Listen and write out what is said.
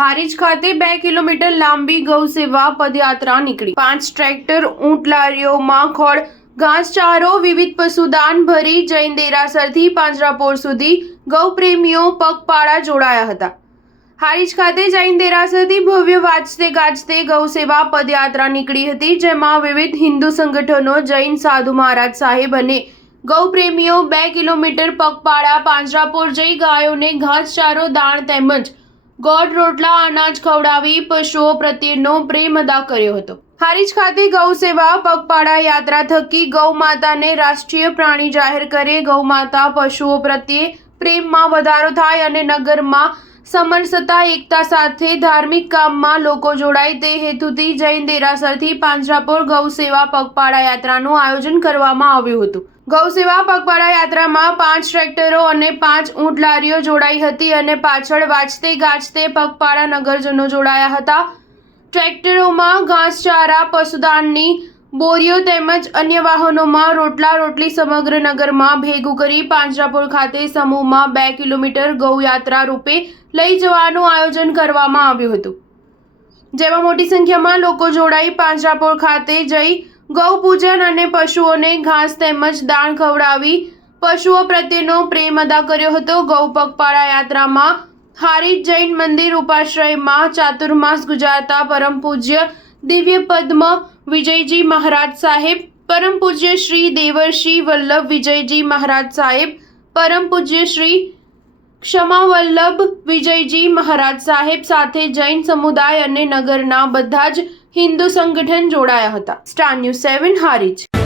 હારીજ ખાતે 2 કિલોમીટર લાંબી ગૌ સેવા પદયાત્રા નીકળી। 5 ટ્રેક્ટર, ઊંટ લારીઓમાં ખોળ, ઘાસચારો, વિવિધ પશુદાન ભરી જૈન દેરાસરથી પાંજરાપોળ સુધી ગૌપ્રેમીઓ પગપાળા જોડાયા હતા। હારીજ ખાતે જૈન દેરાસરથી ભવ્ય વાજતે ગાજતે ગૌ સેવા પદયાત્રા નીકળી હતી, જેમાં વિવિધ હિન્દુ સંગઠનો, જૈન સાધુ મહારાજ સાહેબ અને ગૌપ્રેમીઓ 2 કિલોમીટર પગપાળા પાંજરાપોળ જઈ ગાયોને ઘાસચારો, દાણ તેમજ ગોળ, રોટલા, અનાજ ખવડાવી પશુઓ પ્રત્યેનો પ્રેમ અદા કર્યો હતો। હારીજ ખાતે ગૌ સેવા પગપાળા યાત્રા થકી ગૌ માતાને રાષ્ટ્રીય પ્રાણી જાહેર કરે, ગૌ માતા પશુઓ પ્રત્યે પ્રેમમાં વધારો થાય અને નગરમાં સમરસતા, એકતા સાથે ધાર્મિક કામમાં લોકો જોડાય તે હેતુથી જૈન દેરાસરથી પાંજરાપોળ ગૌ સેવા પગપાળા યાત્રાનું આયોજન કરવામાં આવ્યું હતું। ગૌ સેવા પગપાળા યાત્રામાં 5 ટ્રેક્ટરો અને 5 ઊંટ લારીઓ જોડાઈ હતી અને પાછળ વાજતે ગાજતે પગપાળા નગરજનો જોડાયા હતા। ટ્રેક્ટરોમાં ઘાસચારા, પશુદાનની બોરીઓ તેમજ અન્ય વાહનોમાં રોટલા રોટલી સમગ્ર નગરમાં ભેગું કરી પાંજરાપોળ ખાતે સમૂહમાં 2 કિલોમીટર ગૌયાત્રા રૂપે લઈ જવાનું આયોજન કરવામાં આવ્યું હતું, જેમાં મોટી સંખ્યામાં લોકો જોડાઈ પાંજરાપોળ ખાતે જઈ ગૌ પૂજન અને પશુઓને ઘાસ તેમજ દાણ ખવડાવી પશુઓ પ્રત્યેનો પ્રેમ અદા કર્યો હતો। ગૌ પગપાળા યાત્રામાં હારીજ જૈન મંદિર ઉપાશ્રયમાં ચાતુર્માસ ગુજારતા પરમ પૂજ્ય દિવ્ય પદ્મ વિજયજી મહારાજ સાહેબ, પરમ પૂજ્ય શ્રી દેવર્ષિ વલ્લભ વિજયજી મહારાજ સાહેબ, પરમ પૂજ્ય શ્રી ક્ષમાવલ્લભ વિજયજી મહારાજ સાહેબ સાથે જૈન સમુદાય અને નગરના બધા જ હિન્દુ સંગઠન જોડાયા હતા। Star news 7 Harij.